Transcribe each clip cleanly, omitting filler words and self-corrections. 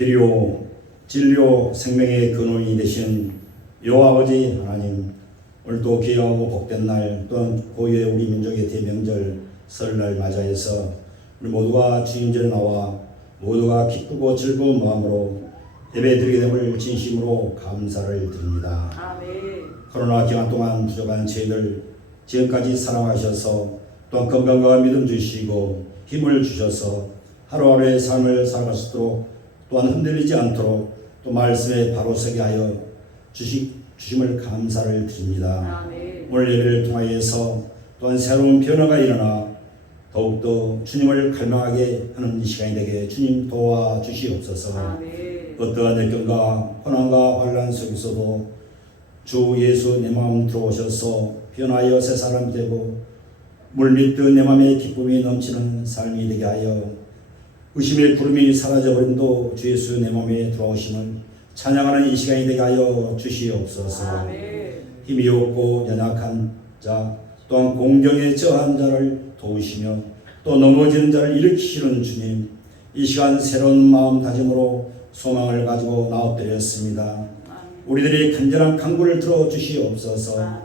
길이요 진리요 생명의 근원이 되신 여호와 아버지 하나님, 오늘도 귀하고 복된 날 또한 고유의 우리 민족의 대명절 설날 맞이해서 우리 모두가 주님전에 나와 모두가 기쁘고 즐거운 마음으로 예배드리게 됨을 진심으로 감사를 드립니다. 아멘. 코로나 기간 동안 부족한 저희들 지금까지 사랑하셔서 또한 건강과 믿음 주시고 힘을 주셔서 하루하루의 삶을 살아갈 수 있도록 또한 흔들리지 않도록 또 말씀에 바로 서게 하여 주심을 감사를 드립니다. 아멘. 오늘 예배를 통하여서 또한 새로운 변화가 일어나 더욱더 주님을 갈망하게 하는 이 시간이 되게 주님 도와주시옵소서. 아멘. 어떠한 역경과 고난과 환난 속에서도 주 예수 내 마음 들어오셔서 변하여 새 사람이 되고 물밀듯 내 마음에 기쁨이 넘치는 삶이 되게 하여 의심의 구름이 사라져버림도 주 예수 내 마음에 들어오심을 찬양하는 이 시간이 되게 하여 주시옵소서. 아멘. 힘이 없고 연약한 자 또한 공경에 처한 자를 도우시며 또 넘어지는 자를 일으키시는 주님, 이 시간 새로운 마음다짐으로 소망을 가지고 나엎드렸습니다. 우리들이 간절한 간구를 들어주시옵소서.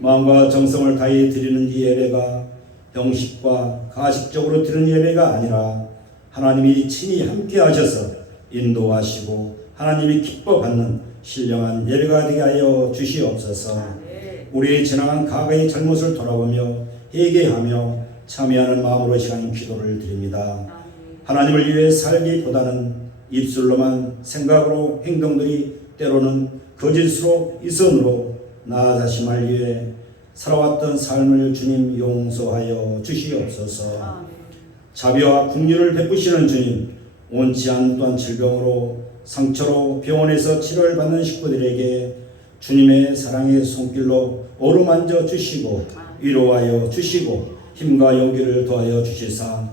마음과 정성을 다해 드리는 이 예배가 형식과 가식적으로 드리는 예배가 아니라 하나님이 친히 함께 하셔서 인도하시고 하나님이 기뻐받는 신령한 예배가 되게 하여 주시옵소서. 우리의 지나간 과거의 잘못을 돌아보며 회개하며 참여하는 마음으로 시간 기도를 드립니다. 하나님을 위해 살기보다는 입술로만 생각으로 행동들이 때로는 거짓으로 이선으로 나 자신을 위해 살아왔던 삶을 주님 용서하여 주시옵소서. 자비와 긍휼을 베푸시는 주님, 온치 않은 또한 질병으로 상처로 병원에서 치료를 받는 식구들에게 주님의 사랑의 손길로 어루만져 주시고 위로하여 주시고 힘과 용기를 더하여 주시사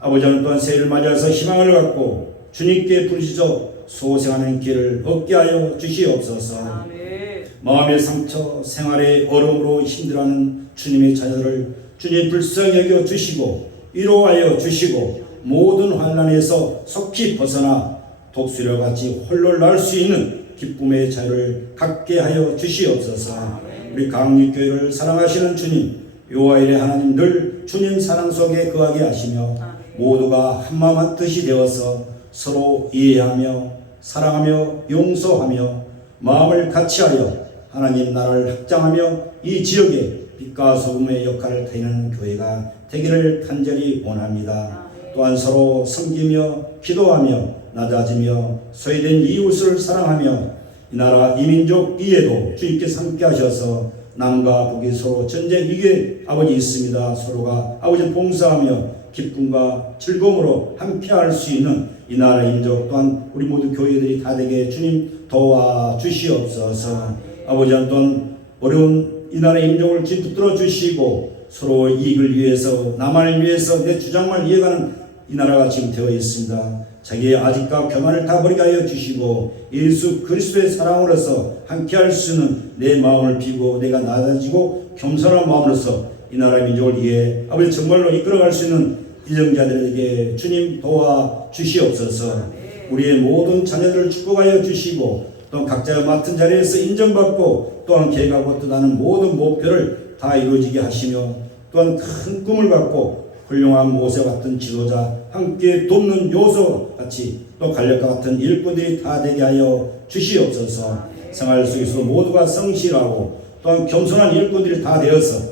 아버지는 또한 새해를 맞이해서 희망을 갖고 주님께 부르짖어 소생하는 길을 얻게 하여 주시옵소서. 아멘. 마음의 상처, 생활의 어려움으로 힘들어하는 주님의 자녀들을 주님 불쌍히 여겨 주시고 위로하여 주시고 모든 환난에서 속히 벗어나 독수리와 같이 홀로 날 수 있는 기쁨의 자유를 갖게 하여 주시옵소서. 우리 강립교회를 사랑하시는 주님, 요하일의 하나님 늘 주님 사랑 속에 거하게 하시며 모두가 한마음 한뜻이 되어서 서로 이해하며 사랑하며 용서하며 마음을 같이하여 하나님 나라를 확장하며 이 지역에 빛과 소금의 역할을 다하는 교회가 되기를 간절히 원합니다. 또한 서로 섬기며 기도하며 낮아지며 소외된 이웃을 사랑하며 이 나라 이민족 이에도 주님께서 함께 하셔서 남과 북이 서로 전쟁 이게 아버지 있습니다. 서로가 아버지 봉사하며 기쁨과 즐거움으로 함께 할 수 있는 이 나라 민족 또한 우리 모두 교회들이 다 되게 주님 도와주시옵소서. 아버지 또한 어려운 이 나라 민족을 주님 붙들어 주시고 서로 이익을 위해서 나만을 위해서 내 주장만 이해가는 이 나라가 지금 되어 있습니다. 자기의 아직과 교만을 다 버리게 하여 주시고 예수 그리스도의 사랑으로서 함께할 수 있는 내 마음을 비고 내가 낮아지고 겸손한 마음으로서 이 나라 민족을 위해 아버지 정말로 이끌어갈 수 있는 이정자들에게 주님 도와주시옵소서. 우리의 모든 자녀들을 축복하여 주시고 또 각자가 맡은 자리에서 인정받고 또한 계획하고 뜻하는 모든 목표를 다 이루어지게 하시며 또한 큰 꿈을 갖고 훌륭한 모세 같은 지도자 함께 돕는 요소 같이 또 갈렙과 같은 일꾼들이 다 되게 하여 주시옵소서. 생활 속에서 모두가 성실하고 또한 겸손한 일꾼들이 다 되어서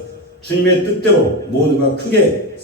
주님의 뜻대로 모두가 크게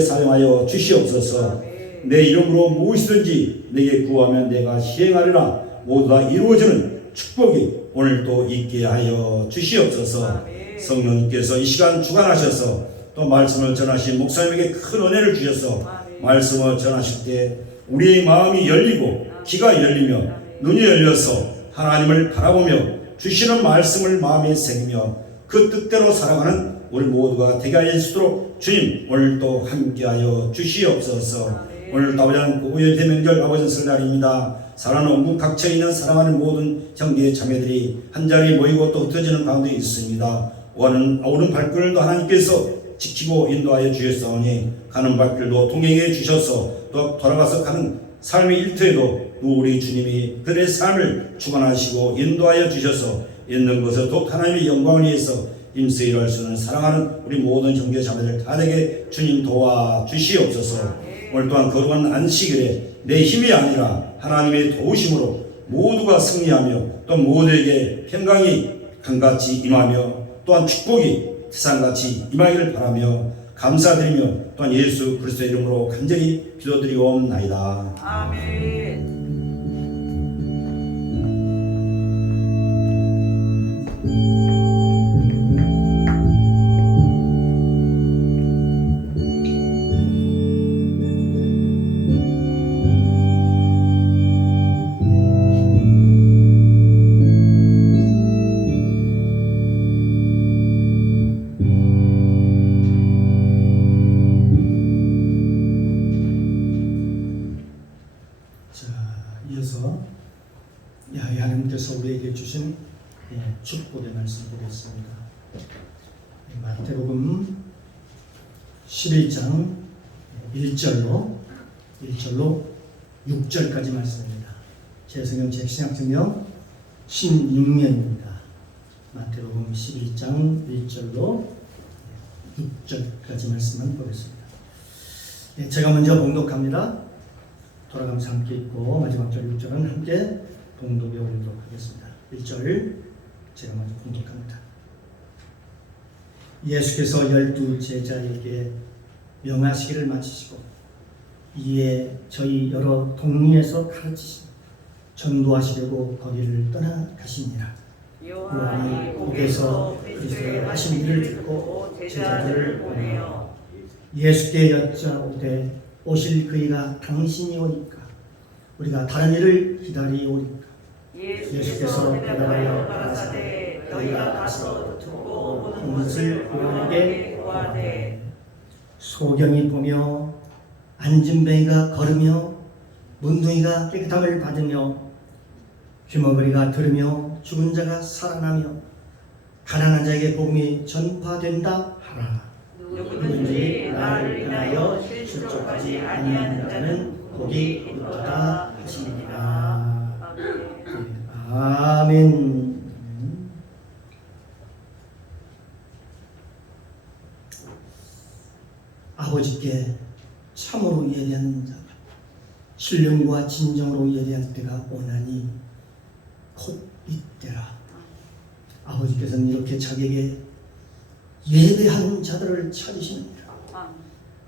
사용하여 주시옵소서. 내 이름으로 무엇이든지 내게 구하면 내가 시행하리라. 모두 다 이루어지는 축복이 오늘도 있게 하여 주시옵소서. 성령님께서 이 시간 주관하셔서 또 말씀을 전하신 목사님에게 큰 은혜를 주셔서 말씀을 전하실 때 우리의 마음이 열리고 귀가 열리며 눈이 열려서 하나님을 바라보며 주시는 말씀을 마음에 새기며 그 뜻대로 살아가는 우리 모두가 되게 하여 주시도록 주님 오늘도 함께하여 주시옵소서. 오늘 아버지는 고유의 대명절 아버지 설날입니다. 사랑하는 온국 각처에 있는 사랑하는 모든 형제 자매들이 한자리에 모이고 또 흩어지는 가운데 있습니다. 오는 발걸음도 하나님께서 지키고 인도하여 주셨사오니 가는 발길도 동행해 주셔서 또 돌아가서 가는 삶의 일터에도 우리 주님이 그들의 삶을 주관하시고 인도하여 주셔서 있는 것을 더욱 하나님의 영광을 위해서 힘써 일할 수 있는 사랑하는 우리 모든 형제 자매들 다 되게 주님 도와주시옵소서. 오늘 또한 거룩한 안식일에 내 힘이 아니라 하나님의 도우심으로 모두가 승리하며 또 모두에게 평강이 강같이 임하며 또한 축복이 세상같이 임하기를 바라며 감사드리며 또한 예수 그리스도의 이름으로 간절히 기도드리옵나이다. 아멘. 이어서 야훼 하나님께서 우리에게 주신 축복의 말씀 보겠습니다. 마태복음 11장 1절로 6절까지 말씀입니다. 제 성경 제 신약성경 16년입니다. 마태복음 11장 1절로 6절까지 말씀만 보겠습니다. 제가 먼저 봉독합니다. 돌아가면서 함께 읽고 마지막 절 6절은 함께 봉독에 올리도록 하겠습니다. 1절 제가 먼저 봉독합니다. 예수께서 12 제자에게 명하시기를 마치시고 이에 저희 여러 동리에서 가르치시고 전도하시려고 거기를 떠나가시니라. 요한이 목에서 그리스도의 하신 일을 듣고 제자들을 보내어 예수께 여짜오되 오실 그이가 당신이 오니까 우리가 다른 일을 기다리오니까. 예수께서 대답하여 가라사대 너희가 가서 듣고 보는 것을 요한에게 고하되 소경이 보며 안진뱅이가 걸으며 문둥이가 깨끗함을 받으며 귀머거리가 들으며 죽은 자가 살아나며 가난한 자에게 복음이 전파된다 하라. 누구든지 나를 인하여 실족하지 아니하는 자는 복이 있도다 하시니라. 아멘. 아버지께 참으로 예배하는 자가 신령과 진정으로 예배할 때가 오나니 곧 이때라. 아버지께서는 이렇게 자기에게 예배하는 자들을 찾으십니다.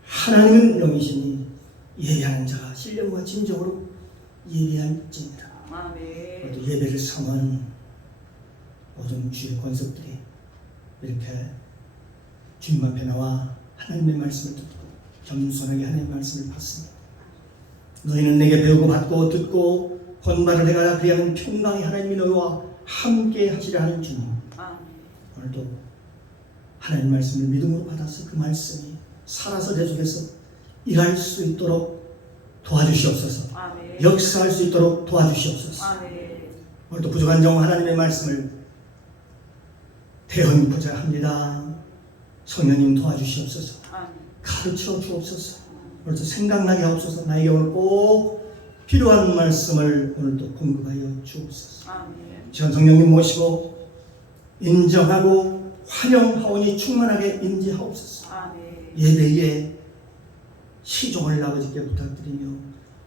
하나님은 영이시니 예배하는 자가 신령과 진정으로 예배할지니라. 우리도 예배를 성하는 모든 주의 권속들이 이렇게 주님 앞에 나와 하나님의 말씀을 듣고 겸손하게 하나님의 말씀을 받습니다. 너희는 내게 배우고 받고 듣고 본받을 내가 그리하는 평강의 하나님이 너희와 함께 하시려 하는 주님, 오늘도 하나님 말씀을 믿음으로 받아서 그 말씀이 살아서 내 속에서 일할 수 있도록 도와주시옵소서. 아멘. 역사할 수 있도록 도와주시옵소서. 아멘. 오늘도 부족한 점 하나님의 말씀을 대언고자 합니다. 성령님 도와주시옵소서. 아멘. 가르쳐 주옵소서. 오늘도 생각나게 하옵소서. 나에게 오늘 꼭 필요한 말씀을 오늘도 공급하여 주옵소서. 아멘. 전 성령님 모시고 인정하고 환영하오니 충만하게 임재하옵소서. 예배에 시종을 아버지께 부탁드리며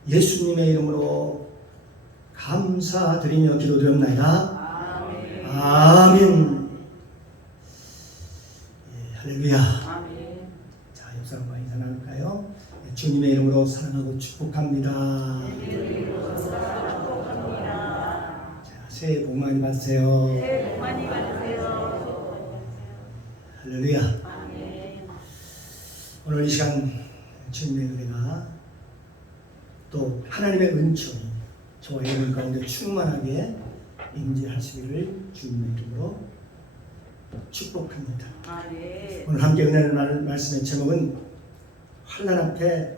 예수님의 이름으로 감사드리며 기도드렸나이다. 아멘. 아멘. 할렐루야. 아멘. 자, 옆사람 인사 나눌까요? 주님의 이름으로 사랑하고 축복합니다. 자, 새해 복 많이 받으세요. 새해 복 많이 받으세요. 할렐루야. 아멘. 오늘 이 시간 주님의 은혜가 또 하나님의 은총이 저와 여러분 가운데 충만하게 임재하시기를 주님의 이름으로 축복합니다. 아멘. 오늘 함께 은혜를 나눌 말씀의 제목은 환난 앞에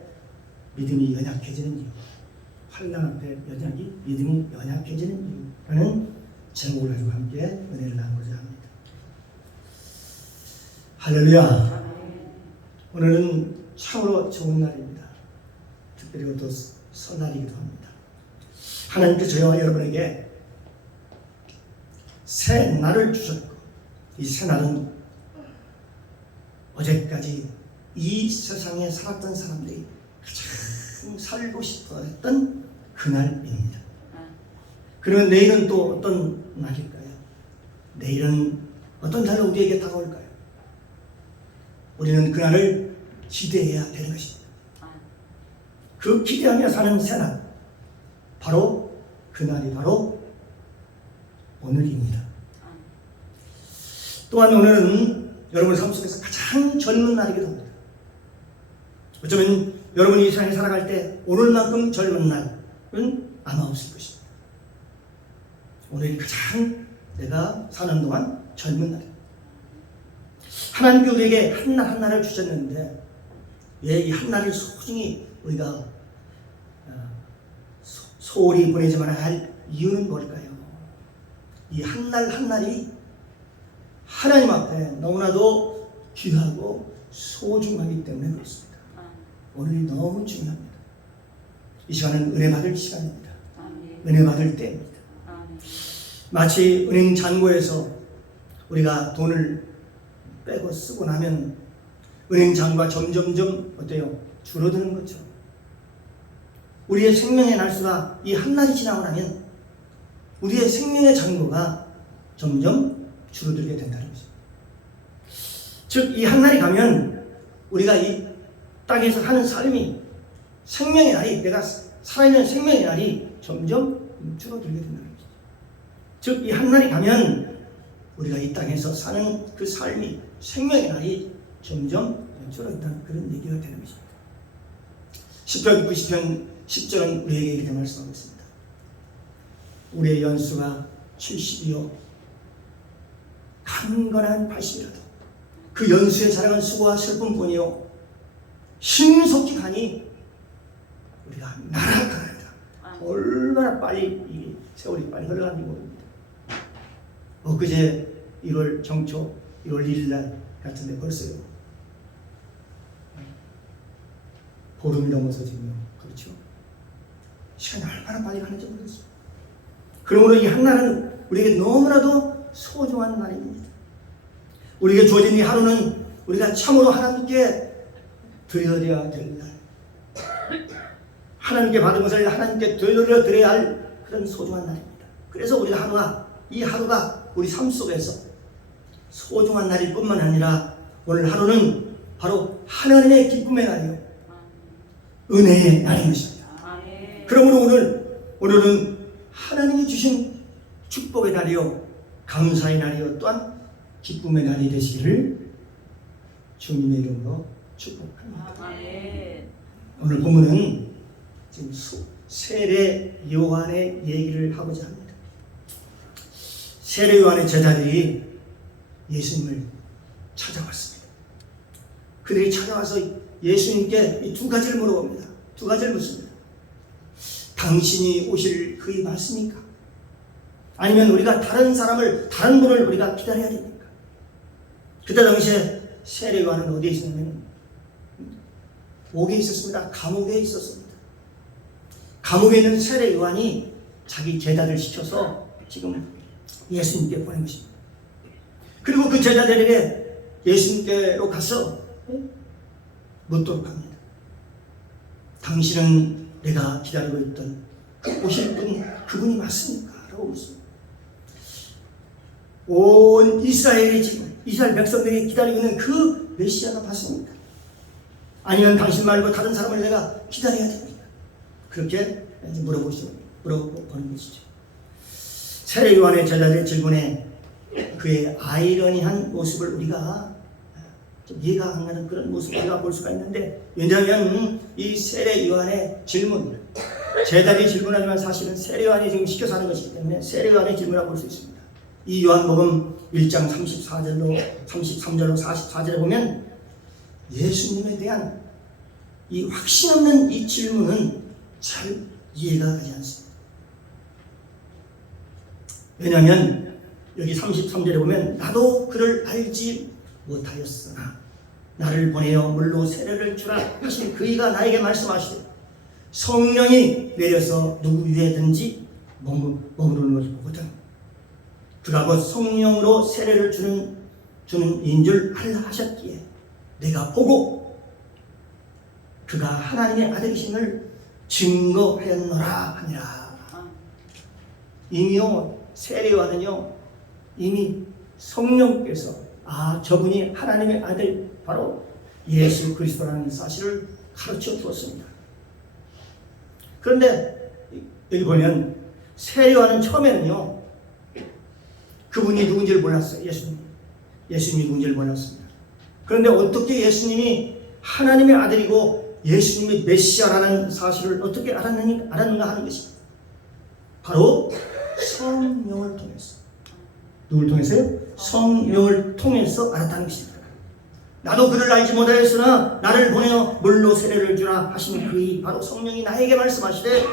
믿음이 연약해지는 이유. 환난 앞에 믿음이 연약해지는 이유라는 제목을 가지고 함께 은혜를 나누고자 합니다. 할렐루야. 오늘은 참으로 좋은 날입니다. 특별히 또 설날이기도 합니다. 하나님께서 저와 여러분에게 새 날을 주셨고, 이 새 날은 어제까지 이 세상에 살았던 사람들이 가장 살고 싶어 했던 그날입니다. 그러면 내일은 또 어떤 날일까요? 내일은 어떤 날로 우리에게 다가올까요? 우리는 그날을 기대해야 되는 것입니다. 그 기대하며 사는 새날, 바로 그날이 바로 오늘입니다. 또한 오늘은 여러분 삶 속에서 가장 젊은 날이기도 합니다. 어쩌면 여러분이 이 세상에 살아갈 때 오늘만큼 젊은 날은 아마 없을 것입니다. 오늘이 가장 내가 사는 동안 젊은 날입니다. 하나님께 우리에게 한 날 한 날을 주셨는데, 왜 이 한 날을 소중히 우리가 소홀히 보내지 말아야 할 이유는 뭘까요? 이 한 날 한 날이 하나님 앞에 너무나도 귀하고 소중하기 때문에 그렇습니다. 오늘이 너무 중요합니다. 이 시간은 은혜 받을 시간입니다. 은혜 받을 때입니다. 마치 은행 잔고에서 우리가 돈을 빼고 쓰고 나면 은행 잔고가 점점점 어때요? 줄어드는 거죠. 우리의 생명의 날수가 이 한 날이 지나고 나면 우리의 생명의 잔고가 점점 줄어들게 된다는 것입니다. 즉, 이 한 날이 가면 우리가 이 땅에서 하는 삶이, 생명의 날이, 내가 살아있는 생명의 날이 점점 줄어들게 된다는 것입니다. 즉, 이 한 날이 가면 우리가 이 땅에서 사는 그 삶이, 생명의 날이 점점 줄어든다는 그런 얘기가 되는 것입니다. 10편 90편 10절은 우리에게 이렇게 말씀하고 있습니다. 우리의 연수가 70이요 강건한 80이라도 그 연수의 자랑은 수고와 슬픔뿐이요 신속히 가니 우리가 날아가리라. 얼마나 빨리 이 세월이 빨리 흘러가는지 모릅니다. 엊그제 1월 정초 1월 1일 날 같은데 벌써요 보름이 넘어서 지금, 그렇죠? 시간이 얼마나 빨리 가는지 모르겠어요. 그러므로 이 한 날은 우리에게 너무나도 소중한 날입니다. 우리에게 주어진 이 하루는 우리가 참으로 하나님께 드려야 될 날, 하나님께 받은 것을 하나님께 되돌려드려야 할 그런 소중한 날입니다. 그래서 우리가 이 하루가 우리 삶 속에서 소중한 날일 뿐만 아니라 오늘 하루는 바로 하나님의 기쁨의 날이요 은혜의 날인 것입니다. 그러므로 오늘은 하나님이 주신 축복의 날이요 감사의 날이요 또한 기쁨의 날이 되시기를 주님의 이름으로 축복합니다. 오늘 본문은 지금 세례 요한의 얘기를 하고자 합니다. 세례 요한의 제자들이 예수님을 찾아왔습니다. 그들이 찾아와서 예수님께 이 두 가지를 물어봅니다. 두 가지를 묻습니다. 당신이 오실 그이 맞습니까? 아니면 우리가 다른 분을 우리가 기다려야 됩니까? 그때 당시에 세례 요한은 어디에 있었냐면 옥에 있었습니다. 감옥에 있었습니다. 감옥에 있는 세례 요한이 자기 제자들 시켜서 지금 예수님께 보낸 것입니다. 그리고 그 제자들에게 예수님께로 가서 묻도록 합니다. 당신은 내가 기다리고 있던 오실 분 그분이 맞습니까? 라고 묻습니다. 온 이스라엘 백성들이 기다리고 있는 그 메시아가 맞습니까? 아니면 당신 말고 다른 사람을 내가 기다려야 됩니까? 그렇게 물어보는 것이죠. 세례 요한의 제자들의 질문에 그의 아이러니한 모습을 우리가 좀 이해가 안 가는 그런 모습을 우리가 볼 수가 있는데, 왜냐하면 이 세례 요한의 질문, 제자들이 질문하지만 사실은 세례 요한이 지금 시켜서 하는 것이기 때문에 세례 요한의 질문이라고 볼 수 있습니다. 이 요한복음 1장 34절로 33절로 44절에 보면 예수님에 대한 이 확신 없는 이 질문은 잘 이해가 가지 않습니다. 왜냐하면 여기 33절에 보면 나도 그를 알지 못하였으나 나를 보내어 물로 세례를 주라 하신 그이가 나에게 말씀하시되 성령이 내려서 누구 위에든지 머무르는 것을 보거든. 그가 곧 성령으로 세례를 주는 인 줄 알라 하셨기에 내가 보고 그가 하나님의 아들이심을 증거하였노라 하니라. 이미요 세례와는요 이미 성령께서 저분이 하나님의 아들 바로 예수 그리스도라는 사실을 가르쳐 주었습니다. 그런데 여기 보면 세례와는 처음에는요 그분이 누군지를 몰랐어요. 예수님이 누군지를 몰랐습니다. 그런데 어떻게 예수님이 하나님의 아들이고 예수님이 메시아라는 사실을 어떻게 알았는가 하는 것이 바로 성령을 통해서. 누굴 통해서요? 성령을 통해서 알았다는 것입니다. 나도 그를 알지 못하였으나 나를 보내어 물로 세례를 주라 하신 그이 바로 성령이 나에게 말씀하시되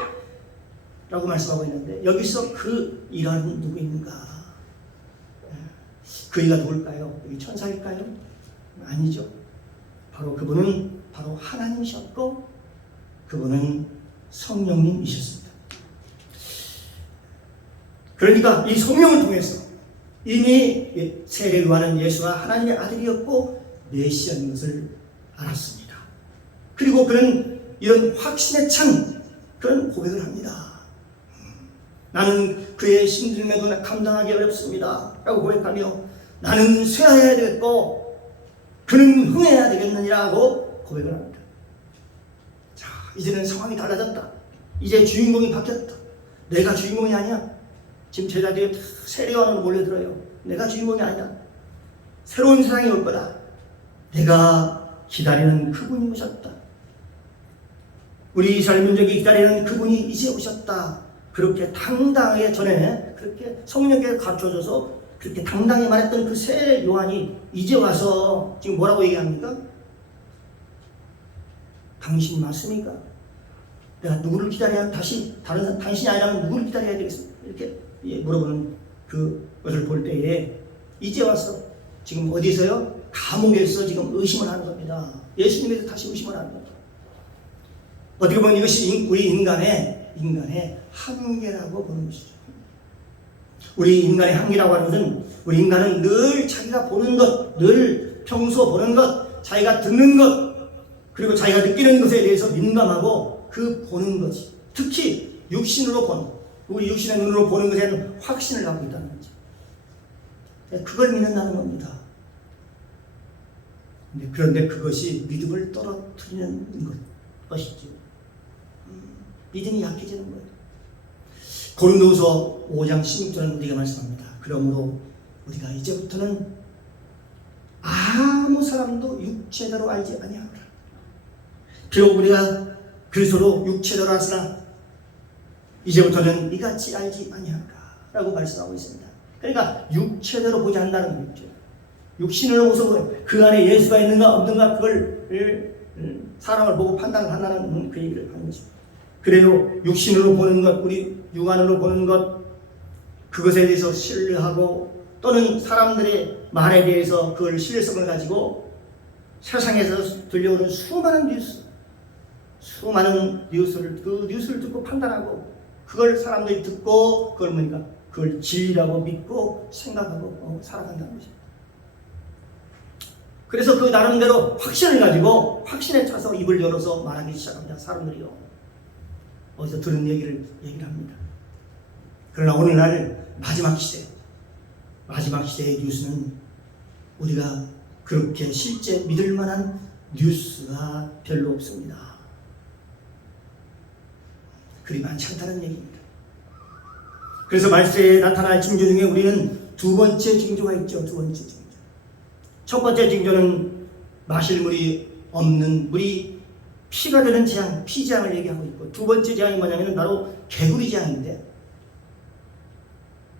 라고 말씀하고 있는데 여기서 그 이라는 누구인가? 그이가 누굴까요? 여기 천사일까요? 아니죠. 바로 그분은 바로 하나님이셨고 그분은 성령님이셨습니다. 그러니까 이 성령을 통해서 이미 세례를 하는 예수가 하나님의 아들이었고 메시아인 것을 알았습니다. 그리고 그는 이런 확신에 찬 그런 고백을 합니다. 나는 그의 힘듦에도 감당하기 어렵습니다 라고 고백하며 나는 쇠하여야 되겠고 그는 흥해야 되겠느니라고 고백을 합니다. 자, 이제는 상황이 달라졌다. 이제 주인공이 바뀌었다. 내가 주인공이 아니야. 지금 제자들이 다 세례요한으로 몰려들어요. 내가 주인공이 아니야. 새로운 세상이 올 거다. 내가 기다리는 그분이 오셨다. 우리 이스라엘 민족이 기다리는 그분이 이제 오셨다. 그렇게 당당하게 전에 그렇게 성령께서 가르쳐줘서 그렇게 당당히 말했던 그 세례 요한이 이제 와서 지금 뭐라고 얘기합니까? 당신 맞습니까? 내가 누구를 기다려야 다시 다른 사람 당신이 아니라면 누구를 기다려야 되겠습니까? 이렇게 물어보는 그것을 볼 때에 이제 와서 지금 어디서요? 감옥에서 지금 의심을 하는 겁니다. 예수님에서 다시 의심을 하는 겁니다. 어떻게 보면 이것이 우리 인간의 한계라고 보는 것이죠. 우리 인간의 한계라고 하는 것은 우리 인간은 늘 자기가 보는 것, 늘 평소 보는 것, 자기가 듣는 것, 그리고 자기가 느끼는 것에 대해서 민감하고 그 보는 것이 특히 육신으로 보는 우리 육신의 눈으로 보는 것에 대한 확신을 갖고 있다는 거죠. 그걸 믿는다는 겁니다. 그런데 그것이 믿음을 떨어뜨리는 것이죠. 믿음이 약해지는 거예요. 고린도후서 5장 16절은 우리가 말씀합니다. 그러므로 우리가 이제부터는 아무 사람도 육체대로 알지 아니하노라. 비록 우리가 그리스도로 육체대로 알으나 이제부터는 이같이 알지 아니하노라 라고 말씀하고 있습니다. 그러니까 육체대로 보지 않는다는 거죠. 육신으로 보서 그 안에 예수가 있는가 없는가 그걸 사람을 보고 판단을 한다는 그 얘기를 하는 것입니다. 그래요. 육신으로 보는 것, 우리 육안으로 보는 것, 그것에 대해서 신뢰하고 또는 사람들의 말에 대해서 그걸 신뢰성을 가지고 세상에서 들려오는 수많은 뉴스를 그 뉴스를 듣고 판단하고 그걸 사람들이 듣고 그걸 뭐니까 그걸 진리라고 믿고 생각하고 살아간다는 것입니다. 그래서 그 나름대로 확신을 가지고 확신에 차서 입을 열어서 말하기 시작합니다. 사람들이요. 어디서 들은 얘기를 합니다. 그러나 오늘날 마지막 시대의 뉴스는 우리가 그렇게 실제 믿을 만한 뉴스가 별로 없습니다. 그리 많지 않다는 얘기입니다. 그래서 말세에 나타날 징조 중에 우리는 두 번째 징조가 있죠. 두 번째 징조. 첫 번째 징조는 마실 물이 없는 물이 피가 되는 재앙, 피재앙을 얘기하고 있고 두 번째 재앙이 뭐냐면 바로 개구리 재앙인데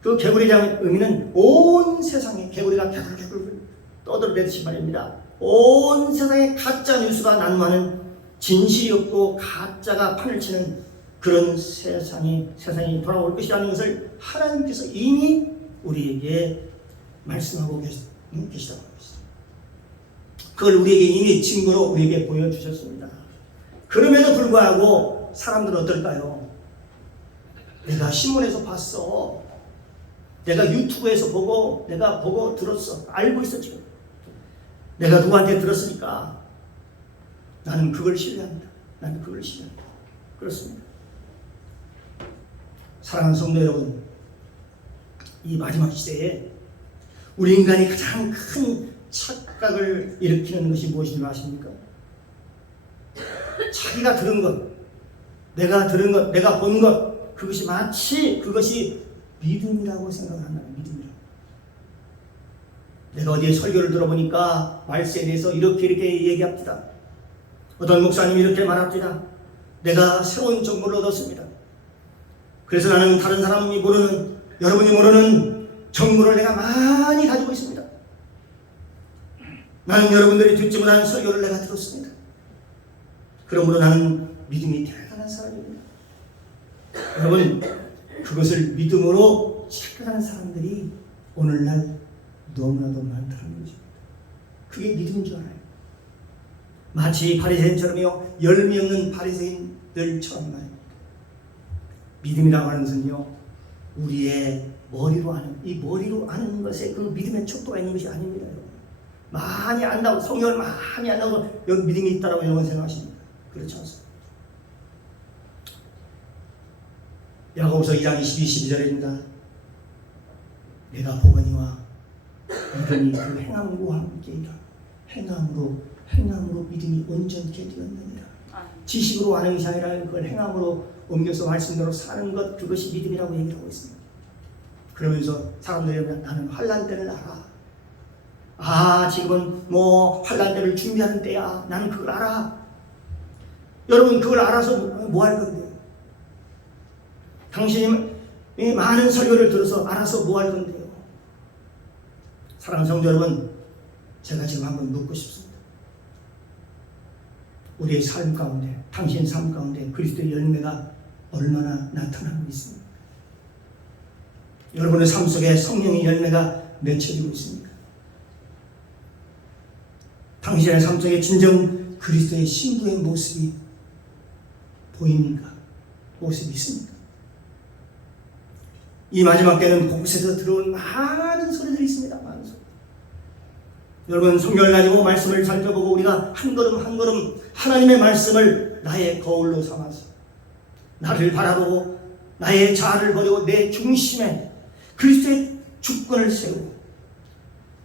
그 개구리 재앙의 의미는 온 세상에 개구리가 개굴개굴 떠들어대듯이 말입니다. 온 세상에 가짜 뉴스가 난무하는 진실이 없고 가짜가 판을 치는 그런 세상이 돌아올 것이라는 것을 하나님께서 이미 우리에게 말씀하고 계시다고 합니다. 그걸 우리에게 이미 증거로 우리에게 보여주셨습니다. 그럼에도 불구하고 한다고 사람들은 어떨까요? 내가 신문에서 봤어. 내가 유튜브에서 보고, 내가 보고 들었어. 알고 있어, 지금. 내가 누구한테 들었으니까 나는 그걸 신뢰합니다. 나는 그걸 신뢰합니다. 그렇습니다. 사랑하는 성도 여러분, 이 마지막 시대에 우리 인간이 가장 큰 착각을 일으키는 것이 무엇인지 아십니까? 자기가 들은 것, 내가 들은 것, 내가 본 것, 그것이 마치 그것이 믿음이라고 생각한다는 믿음이라고. 내가 어디에 설교를 들어보니까 말세에 대해서 이렇게 얘기합니다. 어떤 목사님이 이렇게 말합니다. 내가 새로운 정보를 얻었습니다. 그래서 나는 다른 사람이 모르는, 여러분이 모르는 정보를 내가 많이 가지고 있습니다. 나는 여러분들이 듣지 못한 설교를 내가 들었습니다. 그러므로 나는 믿음이 대단한 사람입니다. 여러분, 그것을 믿음으로 착각하는 사람들이 오늘날 너무나도 많다는 것입니다. 그게 믿음인 줄 알아요. 마치 바리새인처럼요, 열미 없는 바리새인들처럼 말입니다. 믿음이라고 하는 것은요, 우리의 머리로 아는, 이 머리로 아는 것에 그 믿음의 척도가 있는 것이 아닙니다. 여러분. 많이 안다고, 성경을 많이 안다고 여기 믿음이 있다고 여러분 생각하십니까? 그렇지 않습니다. 야고보서 2장 22절입니다. 내가 보거니와 믿음이 그 행함과 함께이라. 행함으로 믿음이 온전케 되었느니라. 지식으로 아는 것이 아니라 그걸 행함으로 옮겨서 말씀대로 사는 것, 그것이 믿음이라고 얘기를 하고 있습니다. 그러면서 사람들이 나는 환난 때를 알아. 지금은 뭐 환난 때를 준비하는 때야. 나는 그걸 알아. 여러분, 그걸 알아서 뭐 할 건데요? 당신이 많은 설교를 들어서 알아서 뭐 할 건데요? 사랑하는 성도 여러분, 제가 지금 한번 묻고 싶습니다. 우리의 삶 가운데, 당신 삶 가운데 그리스도의 열매가 얼마나 나타나고 있습니까? 여러분의 삶 속에 성령의 열매가 맺혀지고 있습니까? 당신의 삶 속에 진정 그리스도의 신부의 모습이 보입니까? 모습이 있습니까? 이 마지막 때는 곳곳에서 들어온 많은 소리들이 있습니다. 많은 소리. 여러분, 성경을 가지고 말씀을 살펴보고 우리가 한 걸음 한 걸음 하나님의 말씀을 나의 거울로 삼아서 나를 바라보고 나의 자아를 버리고 내 중심에 그리스도의 주권을 세우고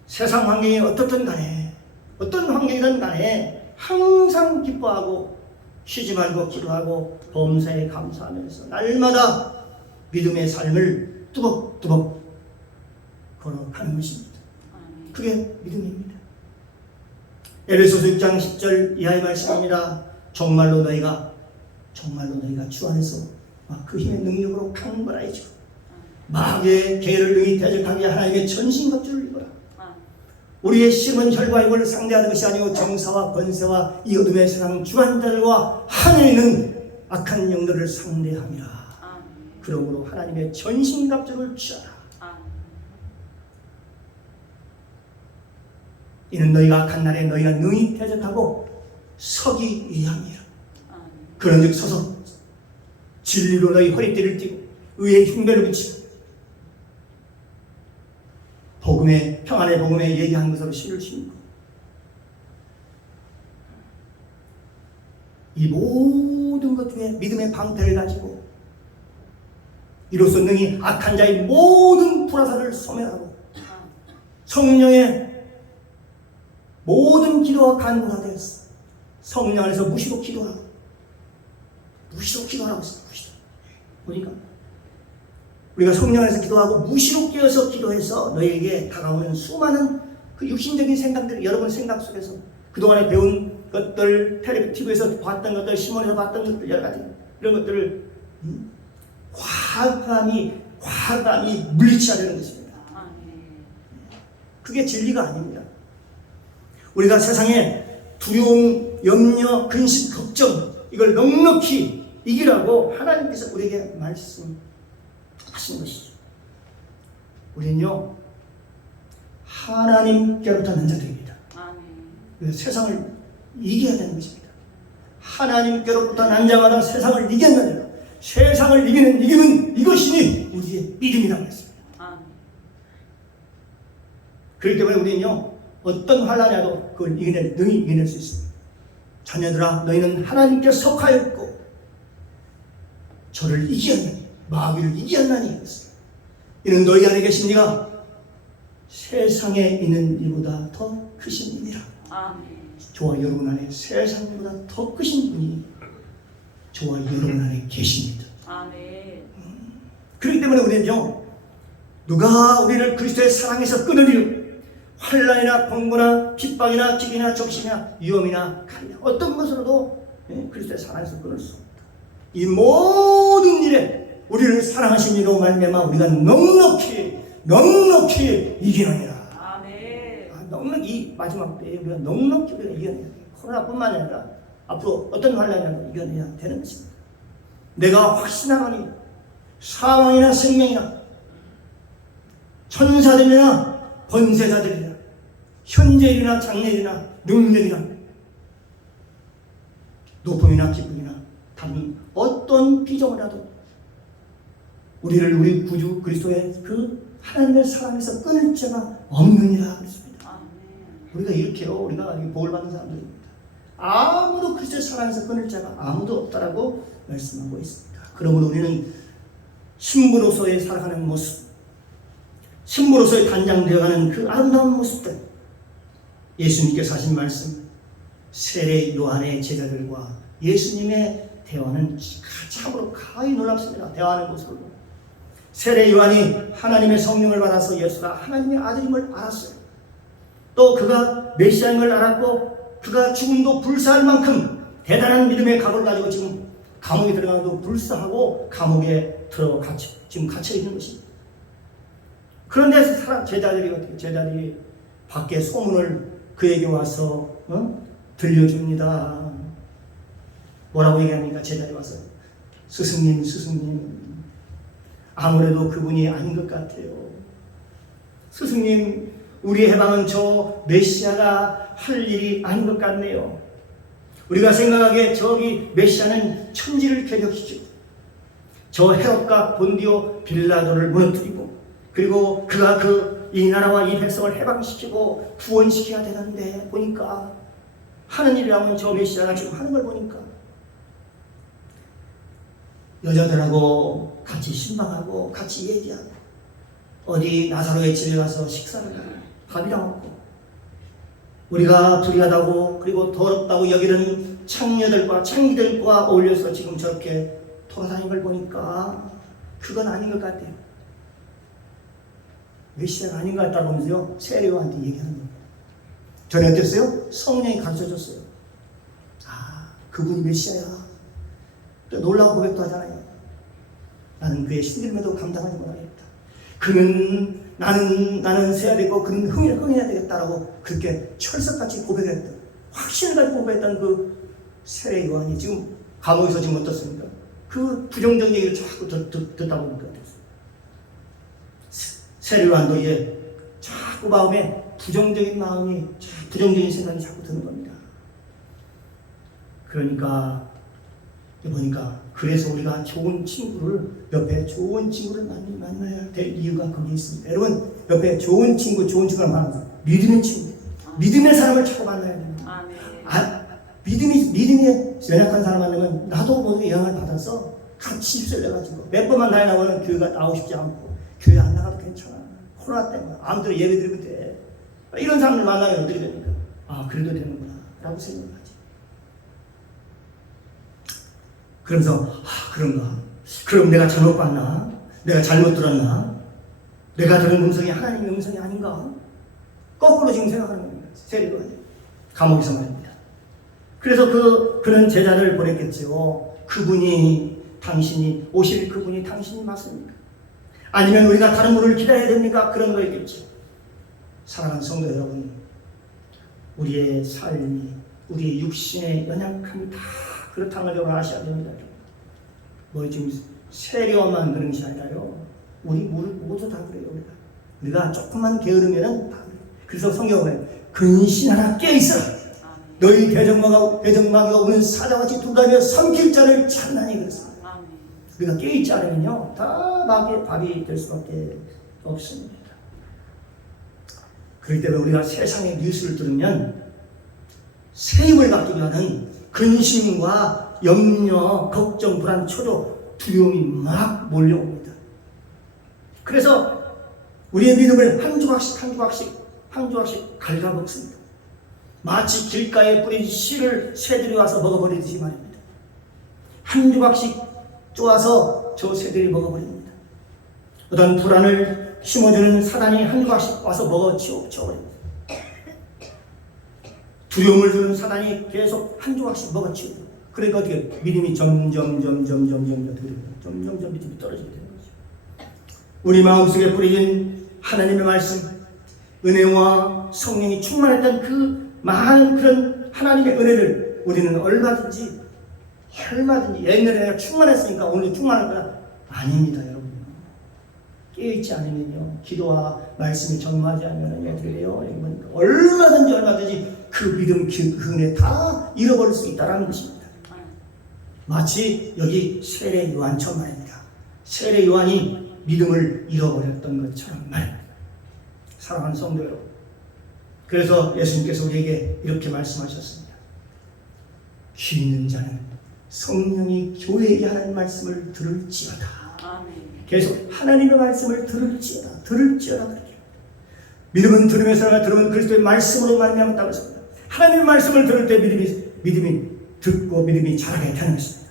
세상 환경이 어떻든 간에 어떤 환경이든 간에 항상 기뻐하고 쉬지 말고 기도하고 범사에 감사하면서 날마다 믿음의 삶을 뚜벅뚜벅 걸어가는 것입니다. 그게 믿음입니다. 에베소서 6장 10절 이하의 말씀입니다. 정말로 너희가 주 안에서 그 힘의 능력으로 강건하여지고 마귀의 계를 능히 대적하게 하나님의 전신갑주를 입어라. 우리의 심은 혈과 육을 상대하는 것이 아니고 정사와 권세와 이 어둠의 세상 주관자들과 하늘에 있는 악한 영들을 상대함이라. 그러므로 하나님의 전신갑주를 취하라. 이는 너희가 악한 날에 너희가 능히 대적하고 서기 위함이라. 그런즉 서서 진리로 너희 허리띠를 띠고 의의 흉배를 붙이고 복음의 평안의 복음에 얘기한 것으로 신을 신고 이 모든 것 중에 믿음의 방패를 가지고 이로써 능히 악한 자의 모든 불화살을 소멸하고 성령의 모든 기도와 간구가 되었어. 성령 안에서 무시로 기도하고 있어. 보니까 우리가 성령 안에서 기도하고 무시로 깨어서 기도해서 너희에게 다가오는 수많은 그 육신적인 생각들, 여러분 생각 속에서 그동안에 배운 것들, TV에서 봤던 것들, 신문에서 봤던 것들, 여러 가지 이런 것들을 과감히 물리쳐야 되는 것입니다. 그게 진리가 아닙니다. 우리가 세상에 두려움, 염려, 근심, 걱정 이걸 넉넉히 이기라고 하나님께서 우리에게 말씀하신 것이죠. 우리는요 하나님께로부터 난 자들입니다. 세상을 이겨야 되는 것입니다. 하나님께로부터 난 자마다 세상을 이겼느니라. 세상을 이기는 이김은 이것이니 우리의 믿음이라고 했습니다. 아멘. 그렇기 때문에 우리는요, 어떤 환난이 와도 그걸 능히 이겨낼 수 있습니다. 자녀들아, 너희는 하나님께 속하였고 저를 이기었나니, 마귀를 이기었나니. 이는 너희 안에 계십니까? 세상에 있는 이보다 더 크신 이니라. 아멘. 저와 여러분 안에 세상보다 더 크신 분이 저와 여러분 안에 계십니다. 아멘. 그렇기 때문에 우리는요, 누가 우리를 그리스도의 사랑에서 끊으리요? 환난이나 공고나 핍박이나 기근이나 적신이나 위험이나 칼이나 어떤 것으로도 그리스도의 사랑에서 끊을 수 없다. 이 모든 일에 우리를 사랑하신 이로 말미암아 우리가 넉넉히 이기느니라. 아멘. 넉넉히, 이 마지막 때에 우리가 넉넉히 우리가 이겨내야 돼요. 코로나뿐만 아니라 앞으로 어떤 환난이라도 이겨내야 되는 것입니다. 내가 확신하노니 사망이나 생명이나 천사들이나 권세자들이나 현재일이나 장래일이나 능력이나 높음이나 기쁨이나 다른 어떤 비전이라도 우리를 우리 구주 그리스도의 그 하나님의 사랑에서 끊을 자가 없느니라 그랬습니다. 아멘. 우리가 이렇게요, 우리가 복을 받는 사람들입니다. 아무도 그리스도의 사랑에서 끊을 자가 아무도 없다라고 말씀하고 있습니다. 그러므로 우리는 신부로서의 살아가는 모습, 신부로서의 단장되어가는 그 아름다운 모습들, 예수님께서 하신 말씀, 세례 요한의 제자들과 예수님의 대화는 참으로 가히 놀랍습니다. 대화하는 모습을 보면 세례 요한이 하나님의 성령을 받아서 예수가 하나님의 아들임을 알았어요. 또 그가 메시아인 걸 알았고 그가 죽음도 불사할 만큼 대단한 믿음의 각오를 가지고 지금 감옥에 들어가도 불사하고 감옥에 지금 갇혀 있는 것입니다. 그런데 제자들이 밖에 소문을 그에게 와서 들려줍니다. 뭐라고 얘기합니까? 제자들이 와서 스승님 아무래도 그분이 아닌 것 같아요. 스승님, 우리의 해방은 저 메시아가 할 일이 아닌 것 같네요. 우리가 생각하기에 저기 메시아는 천지를 개혁시키고 저 헤롯과 본디오 빌라도를 무너뜨리고 그리고 그가 이 나라와 이 백성을 해방시키고 구원시켜야 되는데 보니까 하는 일이라면 저 메시아가 지금 하는 걸 보니까 여자들하고 같이 신방하고 같이 얘기하고 어디 나사로의 집에 가서 식사를 하고 밥이랑 먹고 우리가 불의하다고 그리고 더럽다고 여기는 창기들과 어울려서 지금 저렇게 돌아다니는 걸 보니까 그건 아닌 것 같아요. 메시아가 아닌 것 같다고 하면서요, 세례요한테 얘기하는 거예요. 전에 어땠어요? 성령이 가르쳐줬어요. 그분이 메시아야. 놀라운 고백도 하잖아요. 나는 그의 신들임에도 감당하지 못하겠다. 나는 세야 되고 그는 흥해야 되겠다라고 그렇게 철석같이 고백했던, 확신을 가지고 고백했던 그 세례 요한이 지금 감옥에서 지금 어떻습니까? 그 부정적인 얘기를 자꾸 듣다 보니까 어땠어요? 세례 요한도 이제 자꾸 마음에 부정적인 생각이 자꾸 드는 겁니다. 그러니까 보니까 그래서 우리가 옆에 좋은 친구를 만나야 될 이유가 거기에 있습니다. 여러분, 옆에 좋은 친구를 만나서 믿음의 친구, 믿음의 사람을 자꾸 만나야 됩니다. 믿음이 연약한 사람 만나면 나도 모르게 영향을 받아서 같이 휩쓸려가지고 몇 번만 나이 나오면 교회가 나오고 싶지 않고 교회 안 나가도 괜찮아. 코로나 때문에 아무데나 예배 드리면 돼. 이런 사람들 만나면 어떻게 됩니까? 그래도 되는구나 라고 생각하지. 그러면서 그런가? 그럼 내가 잘못 봤나? 내가 잘못 들었나? 내가 들은 음성이 하나님의 음성이 아닌가? 거꾸로 지금 생각하는 겁니다. 세례가 감옥에서 말입니다. 그래서 그는 제자를 보냈겠죠. 당신이 맞습니까? 아니면 우리가 다른 분을 기다려야 됩니까? 그런 거였겠죠. 사랑하는 성도 여러분, 우리의 삶이, 우리의 육신의 연약함이 다 그렇다는 걸 아셔야 됩니다. 지금 세례만 그런 것이 아니라요. 우리 모두 다 그래요. 우리가 조금만 게으르면은 다 그래요. 그래서 성경은 근신하라 깨어있어라. 너희 대적마귀가 오는 사자같이 둘다며 삼킬 자를 찾나니 그랬습니다. 아멘. 우리가 깨있지 않으면요 다 마귀의 밥이 될 수밖에 없습니다. 그렇기 때문에 우리가 세상의 뉴스를 들으면 새 힘을 갖기 위한 근심과 염려, 걱정, 불안, 초조, 두려움이 막 몰려옵니다. 그래서 우리의 믿음을 한 조각씩 갉아먹습니다. 마치 길가에 뿌린 씨를 새들이 와서 먹어버리듯이 말입니다. 한 조각씩 쪼아서 저 새들이 먹어버립니다. 어떤 불안을 심어주는 사단이 한 조각씩 와서 먹어 치워버립니다. 두려움을 주는 사단이 계속 한 조각씩 먹어 치워버립니다. 그러니까 어떻게 믿음이 점점 믿음이 떨어지게 되는 거죠. 우리 마음속에 뿌려진 하나님의 말씀, 은혜와 성령이 충만했던 그 많은 그런 하나님의 은혜를 우리는 얼마든지 옛날에 충만했으니까 오늘도 충만할 거야. 아닙니다, 여러분. 깨어있지 않으면요, 기도와 말씀이 전무하지 않으면 어떻게 돼요? 여러분, 얼마든지 그 믿음, 그 은혜 다 잃어버릴 수 있다는 것입니다. 마치 여기 세례 요한처럼 말입니다. 세례 요한이 믿음을 잃어버렸던 것처럼 말입니다. 사랑하는 성도 여러분, 그래서 예수님께서 우리에게 이렇게 말씀하셨습니다. 귀 있는 자는 성령이 교회에게 하는 말씀을 들을지어다. 아멘. 계속 하나님의 말씀을 들을지어다 그렇게. 믿음은 들으면서 들으면 그리스도의 말씀으로 말미암았다고 했습니다. 하나님의 말씀을 들을 때 믿음이 듣고 믿음이 자라게 되는 것입니다.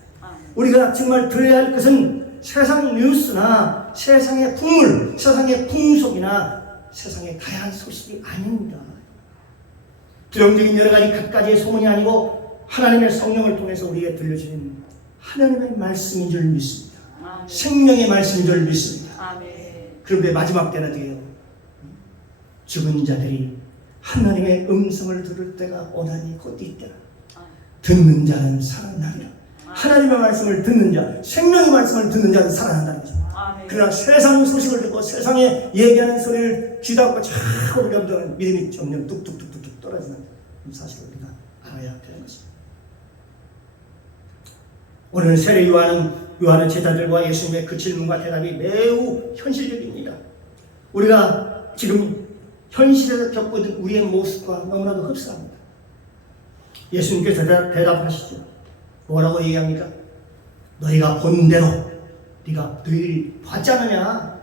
우리가 정말 들어야 할 것은 세상 뉴스나 세상의 풍물, 세상의 풍속이나 세상의 다양한 소식이 아닙니다. 부정적인 여러 가지 갖가지의 소문이 아니고 하나님의 성령을 통해서 우리에게 들려주는 하나님의 말씀인 줄 믿습니다. 아멘. 생명의 말씀인 줄 믿습니다. 아멘. 그런데 마지막 때는 어떻게 해요? 죽은 자들이 하나님의 음성을 들을 때가 오나니 곧 이때라. 듣는 자는 살아나리라. 하나님의 말씀을 듣는 자, 생명의 말씀을 듣는 자는 살아난다는 거죠. 그러나 세상 소식을 듣고 세상에 얘기하는 소리를 귀담고 자꾸 우리가 믿음이 점점 뚝뚝뚝뚝 떨어지는 사실을 우리가 알아야 되는 것입니다. 오늘 세례 요한의 제자들과 예수님의 그 질문과 대답이 매우 현실적입니다. 우리가 지금 현실에서 겪고 있는 우리의 모습과 너무나도 흡사합니다. 예수님께서 대답하시죠. 뭐라고 얘기합니까? 너희가 본 대로, 너희들이 봤지 않느냐?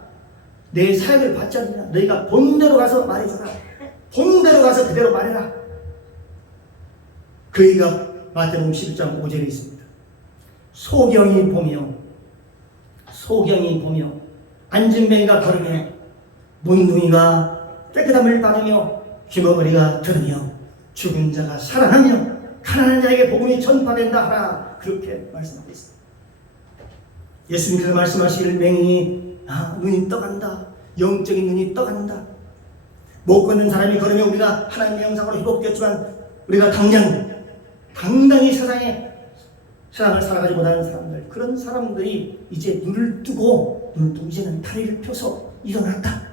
내 사역을 봤지 않느냐? 너희가 본 대로 가서 말해줘라. 본 대로 가서 그대로 말해라. 그 얘기가 마태복음 11장 5절에 있습니다. 소경이 보며 안진뱅이가 걸으며 문둥이가 깨끗함을 받으며 귀머거리가 들으며 죽은 자가 살아나며 가난한 자에게 복음이 전파된다 하라. 그렇게 말씀하고 있습니다. 예수님께서 말씀하시기를 맹인이 눈이 떠간다. 영적인 눈이 떠간다. 못 걷는 사람이 걸으며 우리가 하나님의 형상으로 회복되었지만 우리가 당당히 세상을 살아가지 못하는 사람들, 그런 사람들이 이제 눈을 뜨고 이제는 다리를 펴서 일어났다.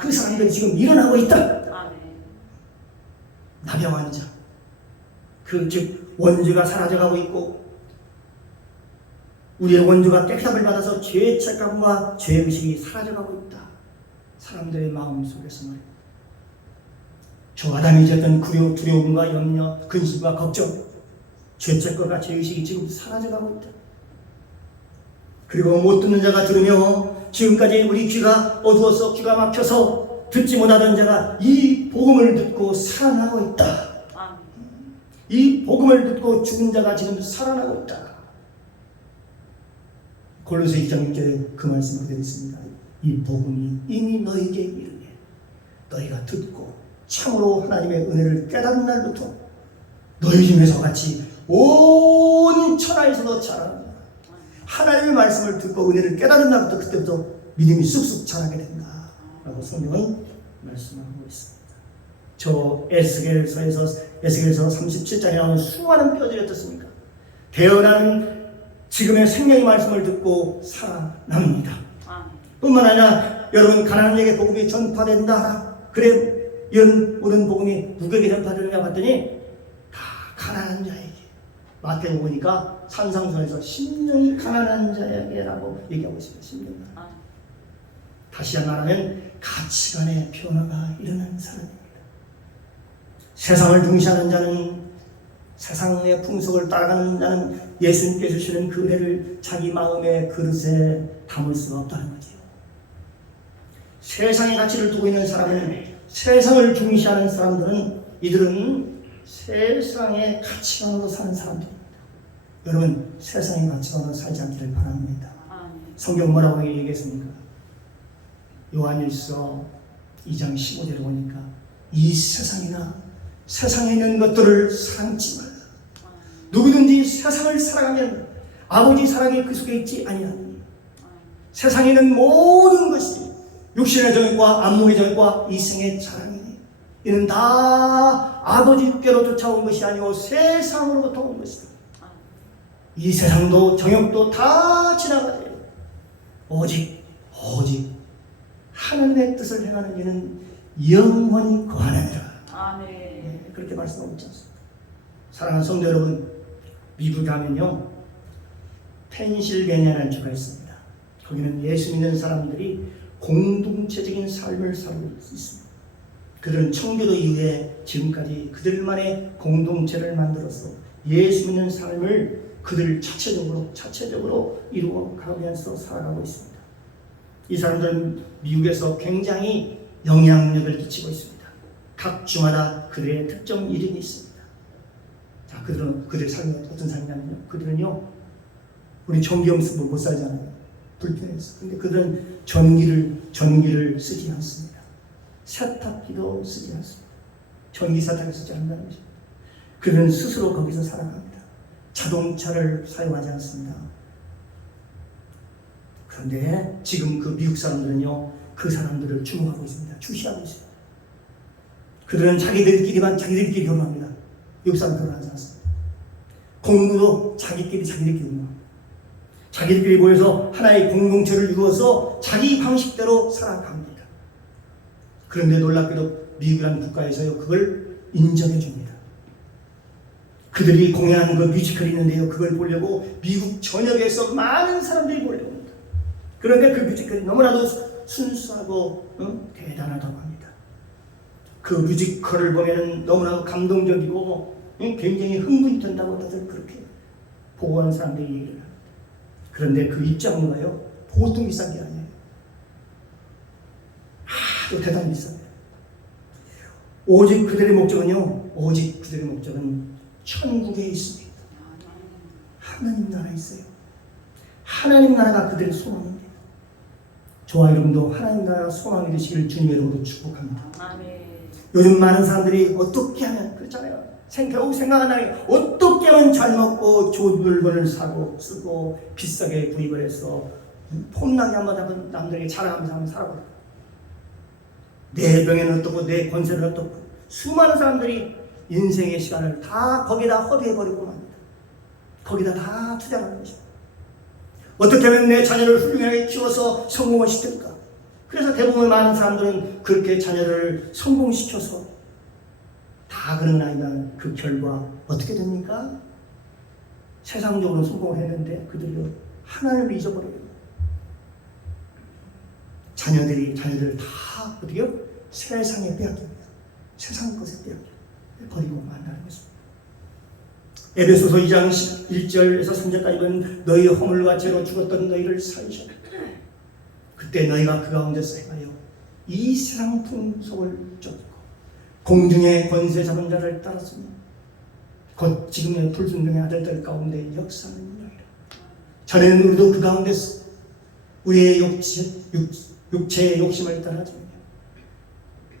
그 사람들이 지금 일어나고 있다. 나병 환자, 즉 원죄가 사라져가고 있고 우리의 원죄가 깨끗함을 받아서 죄의 책감과 죄의식이 사라져가고 있다. 사람들의 마음속에서 말이야. 저 아담이 지었던 두려움과 염려, 근심과 걱정, 죄책감과 죄의식이 지금 사라져가고 있다. 그리고 못 듣는 자가 들으며 지금까지 우리 귀가 어두워서 귀가 막혀서 듣지 못하던 자가 이 복음을 듣고 살아나고 있다. 이 복음을 듣고 죽은 자가 지금 살아나고 있다. 골로새 2장 6절에 그 말씀을 드렸습니다. 이 복음이 이미 너에게 이르게 너희가 듣고 참으로 하나님의 은혜를 깨닫는 날부터 너희 중에서 같이 온 천하에서도 자랍니다. 하나님의 말씀을 듣고 은혜를 깨닫는 날부터 그때부터 믿음이 쑥쑥 자라게 된다 라고 성경은 말씀하고 있습니다. 저 에스겔서 37장에 나오는 수많은 뼈들이 어떻습니까? 태어난 지금의 생명의 말씀을 듣고 살아납니다. 뿐만 아니라 여러분 가난한 자에게 복음이 전파된다. 그래 이런 모든 복음이 누구에게 전파되느냐 봤더니 다 가난한 자에게. 마태복음 보니까 산상수에서 심령이 가난한 자에게라고 얘기하고 있습니다. 심령이. 다시 말하면 가치관의 변화가 일어나는 사람입니다. 세상을 중시하는 자는, 세상의 풍속을 따라가는 자는 예수님께 주시는 그 은혜를 자기 마음의 그릇에 담을 수가 없다는 거지요. 세상의 가치를 두고 있는 사람은, 세상을 중시하는 사람들은, 이들은 세상의 가치관으로 사는 사람들입니다. 여러분, 세상의 가치관으로 살지 않기를 바랍니다. 성경 뭐라고 얘기했습니까? 요한일서 2장 15절에 보니까 이 세상이나 세상에 있는 것들을 사랑치 말라. 누구든지 세상을 사랑하면 아버지 사랑이 그 속에 있지 아니하니. 세상에 있는 모든 것이 육신의 정욕과 안목의 정욕과 이생의 자랑이니 이는 다 아버지께로 쫓아온 것이 아니고 세상으로부터 온 것이다. 이 세상도 정욕도 다 지나가요. 오직 하나님의 뜻을 행하는 이는 영원히 거하느니라. 아멘. 그렇게 말씀하고 있지 않습니까? 사랑하는 성도 여러분, 미국에 가면요, 펜실베니아라는 주가 있습니다. 거기는 예수 믿는 사람들이 공동체적인 삶을 살고 있습니다. 그들은 청교도 이후에 지금까지 그들만의 공동체를 만들어서 예수 믿는 삶을 그들 자체적으로 이루어가면서 살아가고 있습니다. 이 사람들은 미국에서 굉장히 영향력을 끼치고 있습니다. 각 주마다 그들의 특정 이름이 있습니다. 자, 그들의 삶이 어떤 삶이냐면요, 그들은요, 우리 전기 없으면 못 살잖아요. 불편해서. 근데 그들은 전기를 쓰지 않습니다. 세탁기도 쓰지 않습니다. 전기 세탁기 쓰지 않는다는 것입니다. 그들은 스스로 거기서 살아갑니다. 자동차를 사용하지 않습니다. 그런데 지금 그 미국 사람들은요, 그 사람들을 주목하고 있습니다. 주시하고 있습니다. 그들은 자기들끼리 결혼합니다. 미국 사람 결혼하지 않습니다. 공부도 자기들끼리 공부합니다. 자기들끼리 모여서 하나의 공동체를 이루어서 자기 방식대로 살아갑니다. 그런데 놀랍게도 미국이라는 국가에서요, 그걸 인정해 줍니다. 그들이 공연하는 그 뮤지컬이 있는데요, 그걸 보려고 미국 전역에서 많은 사람들이 몰려옵니다. 그런데 그 뮤지컬이 너무나도 순수하고 대단하다고 합니다. 그 뮤지컬을 보면 너무나도 감동적이고 굉장히 흥분이 된다고 다들 그렇게 보고하는 사람들이 얘기를 합니다. 그런데 그 입장료가요, 보통 비싼 게 아니에요. 아주 대단히 비쌉니다. 오직 그들의 목적은 천국에 있습니다. 하나님 나라에 있어요. 하나님 나라가 그들의 소망입니다. 저와 여러분도 하나님 나라 소망이 되시기를 주님의 이름으로 축복합니다. 아멘. 요즘 많은 사람들이 어떻게 하면, 그렇잖아요. 겨우 생각한 날에 어떻게 하면 잘 먹고 좋은 물건을 사고 쓰고 비싸게 구입을 해서 폼나게 한번 하면 남들에게 자랑하면서 한번 살아볼까. 내 병에는 어떻고 내 권세는 어떻고 수많은 사람들이 인생의 시간을 다 거기다 허비해버리고 맙니다. 거기다 다 투자하는 것입니다. 어떻게 하면 내 자녀를 훌륭하게 키워서 성공을 시킬까? 그래서 대부분 많은 사람들은 그렇게 자녀를 성공시켜서 다 그런 아이가 그 결과 어떻게 됩니까? 세상적으로 성공을 했는데 그들이 하나님을 잊어버려요. 자녀들을 다 어떻게요? 세상에 빼앗깁니다. 세상 것에 버리고 만나는 것입니다. 에베소서 2장 1절에서 3절까지 보면 너희 허물과 죄로 죽었던 너희를 살리셨다. 그때 너희가 그 가운데서 행하여 이 세상 풍속을 쫓고 공중의 권세 잡은 자를 따랐으며 곧 지금의 불순종의 아들들 가운데 역사하는 너희라. 전에는 우리도 그 가운데서 우리의 육체의 욕심을 따라주며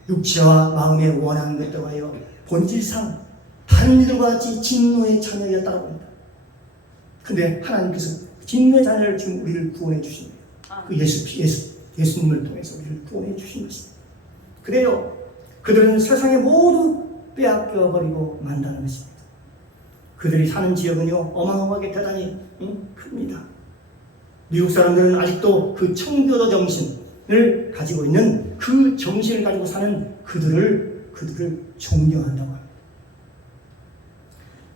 육체와 마음의 원하는 것들과 하여 본질상 다른 이들과 같이 진노의 자녀였다고 합니다. 근데 하나님께서 진노의 자녀를 지금 우리를 구원해 주신 거예요. 그 예수님을 통해서 우리를 구원해 주신 것입니다. 그래요. 그들은 세상에 모두 빼앗겨 버리고 만다는 것입니다. 그들이 사는 지역은요, 어마어마하게 대단히 큽니다. 미국 사람들은 아직도 그 청교도 정신을 가지고 있는 그 정신을 가지고 사는 그들을 존경한다고 합니다.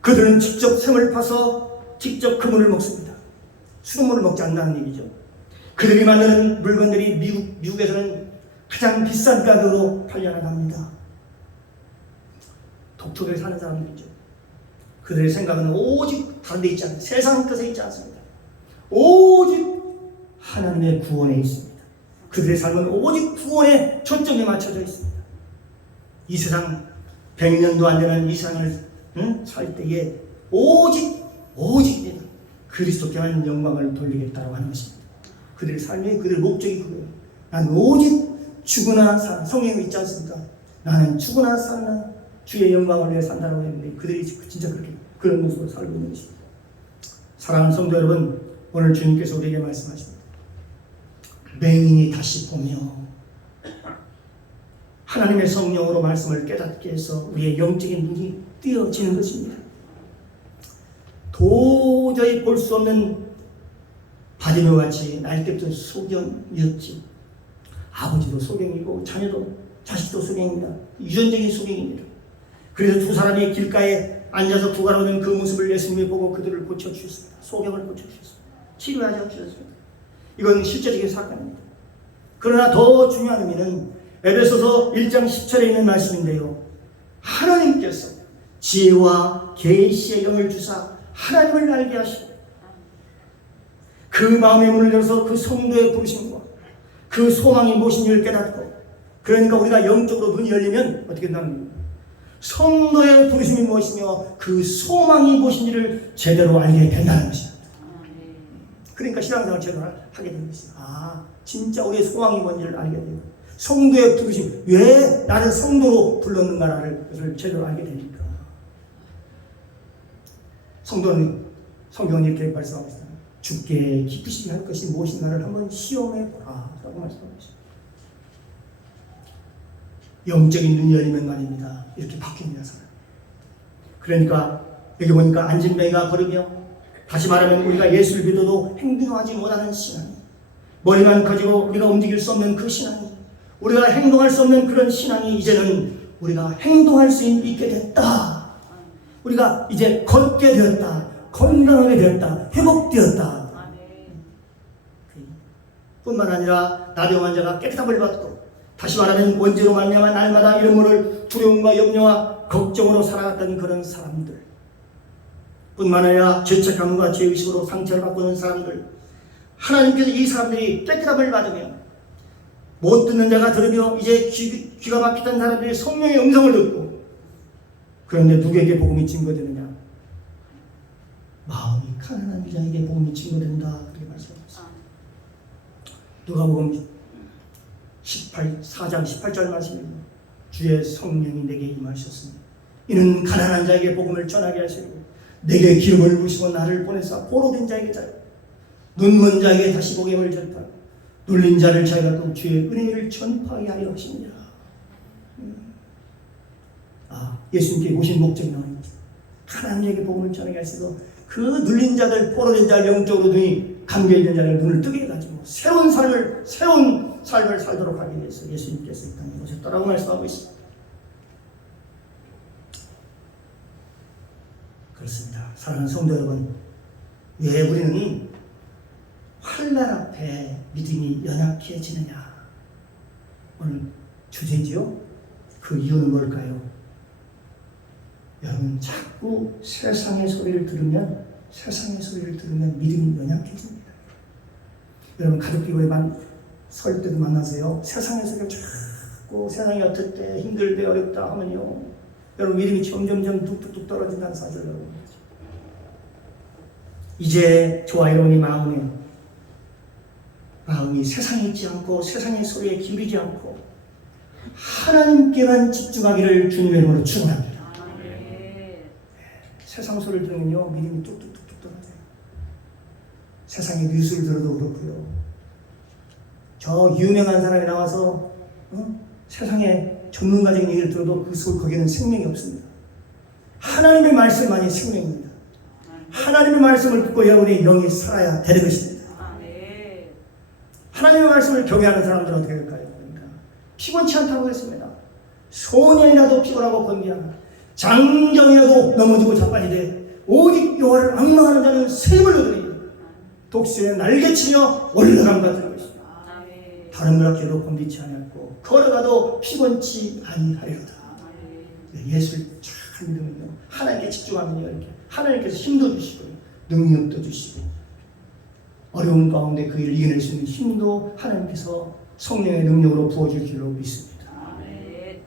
그들은 직접 샘을 파서 직접 그물을 먹습니다. 수돗물을 먹지 않는다는 얘기죠. 그들이 만드는 물건들이 미국에서는 가장 비싼 가격으로 팔려나갑니다. 독촉에 사는 사람들이죠. 그들의 생각은 오직 다른 데 있지 않습니다. 세상 끝에 있지 않습니다. 오직 하나님의 구원에 있습니다. 그들의 삶은 오직 구원에 초점이 맞춰져 있습니다. 이 세상 100년도 안 되는 이 세상을 살 때에 오직 그리스도께만 영광을 돌리겠다고 하는 것입니다. 그들의 삶이 그들의 목적이 그거예요. 난 오직 죽으나 사 성경에 있지 않습니까? 나는 죽으나 사나 주의 영광을 위해 산다고 했는데 그들이 진짜 그렇게 그런 모습으로 살고 있는 것입니다. 사랑하는 성도 여러분, 오늘 주님께서 우리에게 말씀하십니다. 맹인이 다시 보며 하나님의 성령으로 말씀을 깨닫게 해서 우리의 영적인 눈이 띄어지는 것입니다. 도저히 볼 수 없는 바디메오 같이 날 때부터 소경이었지. 아버지도 소경이고 자식도 소경입니다. 유전적인 소경입니다. 그래서 두 사람이 길가에 앉아서 구걸하는 그 모습을 예수님이 보고 그들을 고쳐주셨습니다. 소경을 고쳐주셨습니다. 치료하지 주셨습니다. 이건 실제적인 사건입니다. 그러나 더 중요한 의미는 에베소서 1장 10절에 있는 말씀인데요. 하나님께서 지혜와 계시의 영을 주사 하나님을 알게 하시고 그 마음의 문을 열어서 그 성도의 부르심과 그 소망이 무엇인지를 깨닫고, 그러니까 우리가 영적으로 눈이 열리면 어떻게 된다는 겁니까? 성도의 부르심이 무엇이며 그 소망이 무엇인지를 제대로 알게 된다는 것입니다. 그러니까 신앙생활을 제대로 하게 되는 것입니다. 아, 진짜 우리의 소망이 뭔지를 알게 되고, 성도의 부르심, 왜 나를 성도로 불렀는가를 제대로 알게 되니까. 성도는 성경은 이렇게 말씀하고 있습니다. 주께 기쁘시게 할 것이 무엇인가를 한번 시험해 보라 라고 말씀하고 있습니다. 영적인 눈이 열리면 말입니다. 이렇게 바뀝니다. 사람. 그러니까 여기 보니까 안진뱅이가 걸으며, 다시 말하면 우리가 예수를 믿어도 행동하지 못하는 신앙이, 머리만 가지고 우리가 움직일 수 없는 그 신앙이, 우리가 행동할 수 없는 그런 신앙이 이제는 우리가 행동할 수 있게 됐다. 우리가 이제 걷게 되었다. 건강하게 되었다. 회복되었다. 뿐만 아니라 나병 환자가 깨끗함을 받고, 다시 말하면 원죄로 말미암아 날마다 이런 모를 두려움과 염려와 걱정으로 살아갔던 그런 사람들, 뿐만 아니라 죄책감과 죄의식으로 상처를 받고 있는 사람들, 하나님께서 이 사람들이 깨끗함을 받으며 못 듣는 자가 들으며 이제 귀가 막히던 사람들이 성령의 음성을 듣고, 그런데 누구에게 복음이 증거되느냐? 마음이 가난한 자에게 복음이 증거된다. 그렇게 말씀하셨습니다. 누가복음 4장 18절 말씀입니다. 주의 성령이 내게 임하셨으니 이는 가난한 자에게 복음을 전하게 하시고 내게 기름을 부으시고 나를 보내사 포로된 자에게 자유, 눈먼 자에게 다시 보게 하심을 전파하고 눌린 자를 자유하고 주의 은혜를 전파하게 하려 하십니다. 예수님께 오신 목적이 나오는 거죠. 가난한 자에게 복음을 전하게 하시고 그 눌린 자들, 포로된 자들, 영적으로 눈이 감겨있는 자를 눈을 뜨게 해가지고 새로운 삶을 살도록 하기 위해서 예수님께서 이 땅에 오셨다라고 말씀하고 있습니다. 그렇습니다. 사랑하는 성도 여러분, 왜 우리는 환난 앞에 믿음이 연약해지느냐? 오늘 주제지요. 그 이유는 뭘까요? 여러분, 자꾸 세상의 소리를 들으면 믿음이 연약해집니다. 여러분, 가족끼리 설 때도 만나세요. 세상의 소리가 자꾸 세상이 어떻대, 힘들대, 어렵다 하면요, 여러분 믿음이 점점점 뚝뚝뚝 떨어진다는 사실을 여러분. 이제 저와 여러분이 마음이 세상에 있지 않고 세상의 소리에 기울이지 않고 하나님께만 집중하기를 주님의 이름으로 축원합니다. 세상 소리를 들으면요 믿음이 뚝뚝뚝뚝 떨어져요. 세상의 뉴스를 들어도 그렇고요. 저 유명한 사람이 나와서 세상의 전문가적인 얘기를 들어도 거기에는 생명이 없습니다. 하나님의 말씀만이 생명입니다. 하나님의 말씀을 듣고 여러분의 영이 살아야 되는 것입니다. 하나님의 말씀을 경외하는 사람들은 어떻게 될까요? 그러니까 피곤치 않다고 했습니다. 소년이라도 피곤하고 건기하나 장정이라도 넘어지고 자빠지되 오직 여호와를 앙망하는 자는 새 힘을 얻으리. 독수리의 날개치며 올라감 같은 것이다. 아멘. 다른 무락해도 곤비치 아니하고 걸어가도 피곤치 아니하리로다. 예수를 잘 믿으면요, 하나님께 집중하면요, 이렇게 하나님께서 힘도 주시고 능력도 주시고 어려운 가운데 그 일을 이겨낼 수 있는 힘도 하나님께서 성령의 능력으로 부어줄 줄로 믿습니다. 아멘.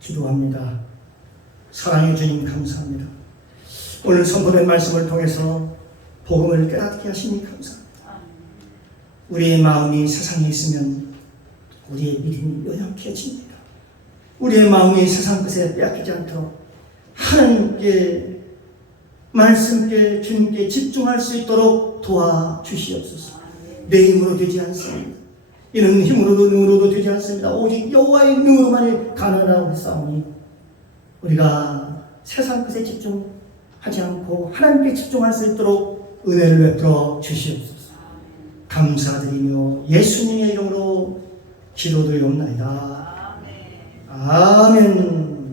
기도합니다. 사랑의 주님 감사합니다. 오늘 선포된 말씀을 통해서 복음을 깨닫게 하시니 감사합니다. 우리의 마음이 세상에 있으면 우리의 믿음이 연약해집니다. 우리의 마음이 세상 것에 빼앗기지 않도록 하나님께 말씀께 주님께 집중할 수 있도록 도와주시옵소서. 내 힘으로 되지 않습니다. 이는 힘으로도 능으로도 되지 않습니다. 오직 여호와의 능으로만이 가능하다고 했사오니 우리가 세상 것에 집중하지 않고 하나님께 집중할 수 있도록 은혜를 베풀어 주시옵소서. 감사드리며 예수님의 이름으로 기도드리옵나이다. 아멘.